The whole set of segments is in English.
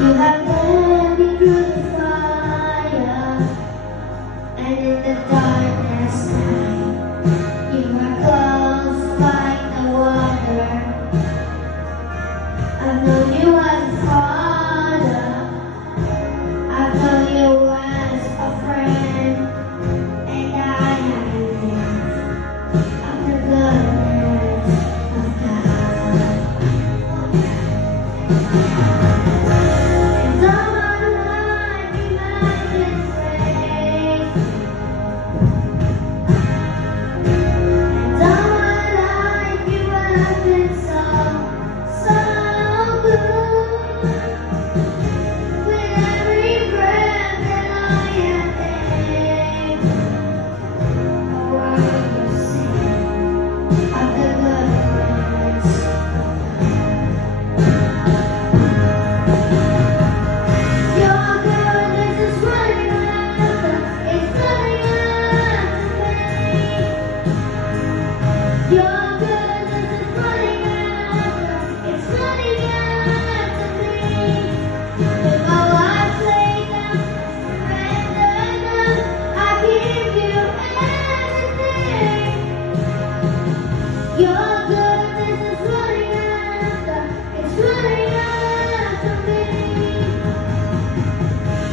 You have led me through the fire, and in the darkness night, you are close like no other. I've known you as a father, I've known you as a friend, and I have lived of the goodness of God.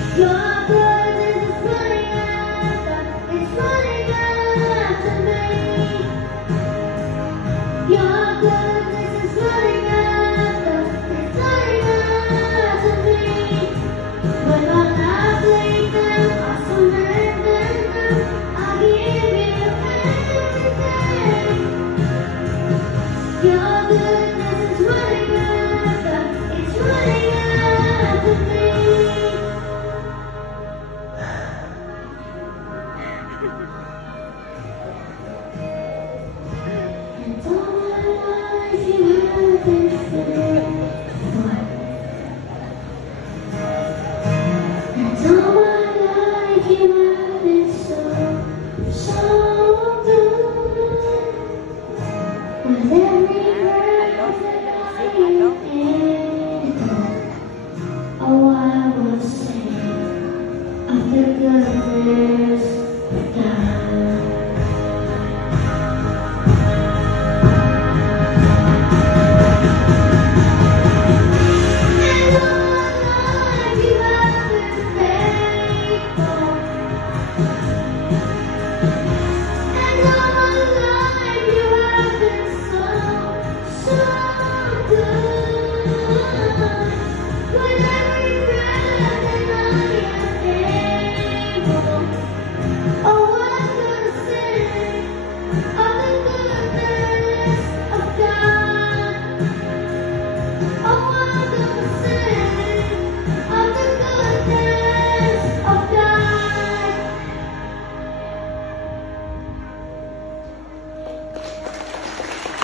Your goodness is running after, it's running after me.